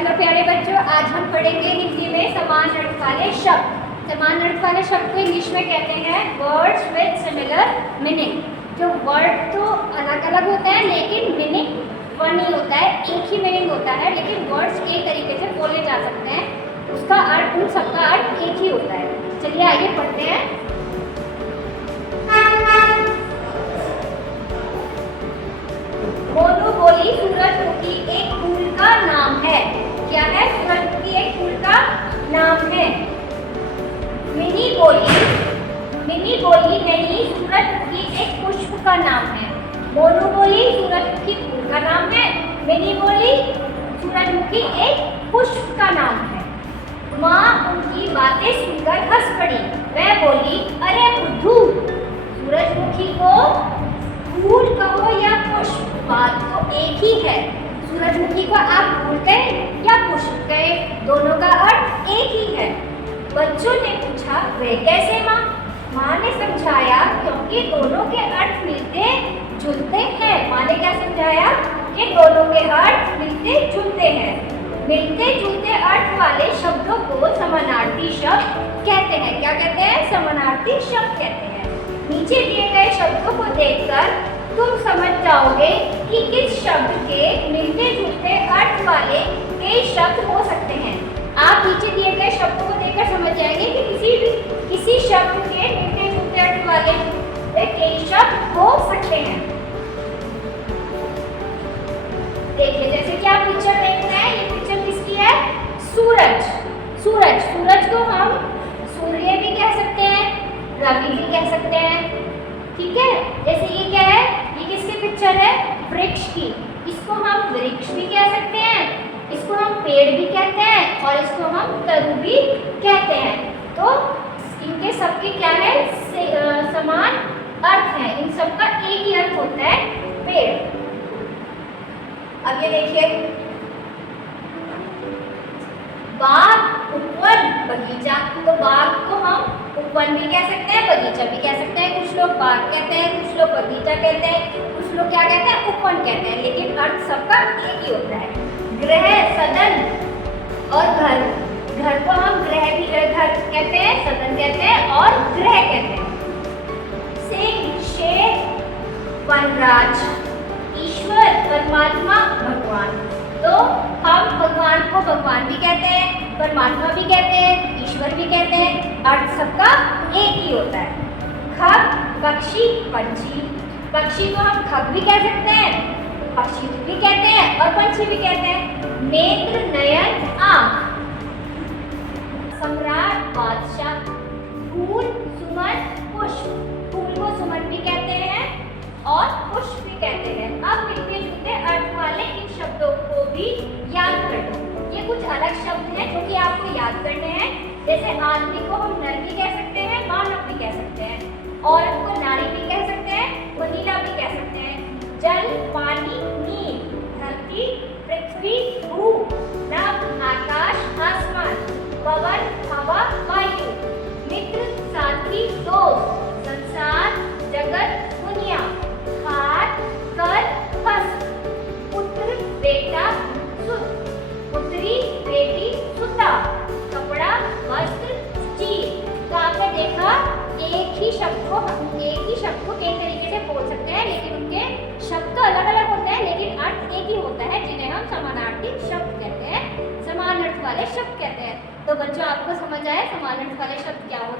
Hello प्यारे बच्चों, आज हम पढ़ेंगे हिंदी में समान अर्थ वाले शब्द। समान अर्थ वाले शब्द को इंग्लिश में कहते हैं वर्ड्स विद सिमिलर मीनिंग। जो वर्ड तो अलग अलग होता है लेकिन मीनिंग वन ही होता है, एक ही मीनिंग होता है, लेकिन वर्ड्स कई तरीके से बोले जा सकते हैं, उसका अर्थ उन सबका अर्थ एक ही होता है। चलिए आगे पढ़ते हैं। मोनू बोली सूरजमुखी एक फूल का नाम है। क्या है? सूरजमुखी एक फूल का नाम है। मिनी बोली नहीं, सूरजमुखी एक पुष्प का नाम है। मोनू बोली सूरजमुखी फूल का नाम है। मिनी बोली सूरजमुखी एक पुष्प का नाम है। माँ उनकी बातें सुनकर हंस पड़ी। वह बोली, अरे बुद्धू, सूरजमुखी को फूल कहो या पुष्प, बात तो एक ही है। सूरजमुखी को आप फूल कहे या पुष्प कहे, दोनों का अर्थ एक ही है। बच्चों ने पूछा, वे कैसे माँ? माँ ने समझाया, क्योंकि दोनों के अर्थ मिलते जुलते हैं। माँ ने क्या समझाया? कि दोनों के अर्थ मिलते जुलते हैं। मिलते जुलते अर्थ वाले शब्दों को समानार्थी शब्द कहते हैं। क्या कहते हैं? समानार्थी शब्द कहते हैं। नीचे दिए गए शब्दों को देखकर तुम समझ जाओगे कि किस शब्द के मिलते जुलते अर्थ वाले कई शब्द हो सकते हैं। आप नीचे दिए गए शब्दों को देखकर समझ जाएंगे कि किसी शब्द के मिलते जुलते अर्थ वाले कई शब्द हो सकते हैं। देखिए, जैसे कि आप पिक्चर देख रहे हैं, ये पिक्चर किसकी है? सूरज। सूरज को हम सूर्य भी कह सकते हैं, रवि भी कह सकते हैं, ठीक है। जैसे ये क्या है? ये किसकी पिक्चर है? वृक्ष की। इसको हम वृक्ष भी कह सकते हैं, इसको हम पेड़ भी कहते हैं और इसको हम तरु भी कहते हैं। तो इनके सबके क्या है? समान अर्थ है। इन सबका एक ही अर्थ होता है, पेड़। अब ये देखिए, बाग, उपवन, बगीचा। तो बाग को हम उपवन भी कह सकते हैं, बगीचा भी कह सकते हैं। कुछ लोग बाग कहते हैं, कुछ लोग बगीचा कहते हैं, कुछ लोग क्या कहते हैं? उपवन कहते हैं, लेकिन अर्थ सबका एक ही होता है। गृह, सदन और घर। घर को हम घर कहते हैं, सदन कहते हैं और गृह कहते हैं। सिंह, शेर, वनराज, ईश्वर, परमात्मा, भगवान। तो हम भगवान को भगवान भी कहते हैं, परमात्मा भी कहते हैं, ईश्वर भी कहते हैं, अर्थ सबका एक ही होता है। खग, पक्षी, पंछी। पक्षी को हम खग भी कह सकते हैं, पक्षी भी कहते हैं और पंछी भी कहते हैं। नेत्र, नयन, आँख। सम्राट, बादशाह। फूल, सुमन, पुष्प। फूल को सुमन भी कहते हैं और पुष्प भी कहते हैं। अब मिलते जुलते अर्थ वाले इन शब्दों को भी याद कर लो। ये कुछ अलग शब्द हैं जो कि आपको याद करने हैं। जैसे आदमी को हम नर भी कह सकते हैं, मानव भी कह सकते हैं, औरत को नारी भी कह सकते हैं, वनीला भी कह सकते हैं। जल, पानी, नील, धरती, पृथ्वी, भू, नभ, आकाश, आसमान, पवन, हवा, वायु, मित्र, साथी, दोस्त, संसार, जगत, दुनिया, हाथ, कर, हस्त, पुत्र, बेटा, सुत, पुत्री, बेटी, सुता, कपड़ा, वस्त्र, चीज। तो आपने देखा, एक ही शब्द को कई तरीके से बोल सकते हैं, लेकिन उनके शब्द तो अलग अलग होते हैं, लेकिन अर्थ एक ही होता है, जिन्हें हम समानार्थी शब्द कहते हैं, समान अर्थ वाले शब्द कहते हैं। तो बच्चों, आपको समझ आए समान अर्थ वाले शब्द क्या होते हैं?